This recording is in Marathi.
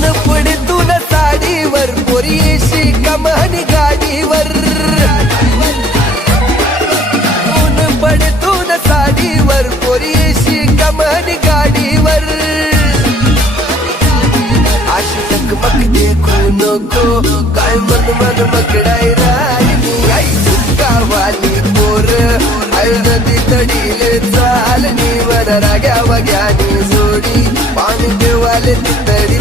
ऊन पडतून साडीवर पोरी येशी कमानी गाडीवर ऊन पडतून साडीवर पोरी येशी कमानी गाडीवर अशी चकमक देखू नको काय मन मन मकडाय राहिली आई गावाली पोर आई नदी तडीले चालणी वन राग्या वग्यानी जोडी पाणी देवाले तडी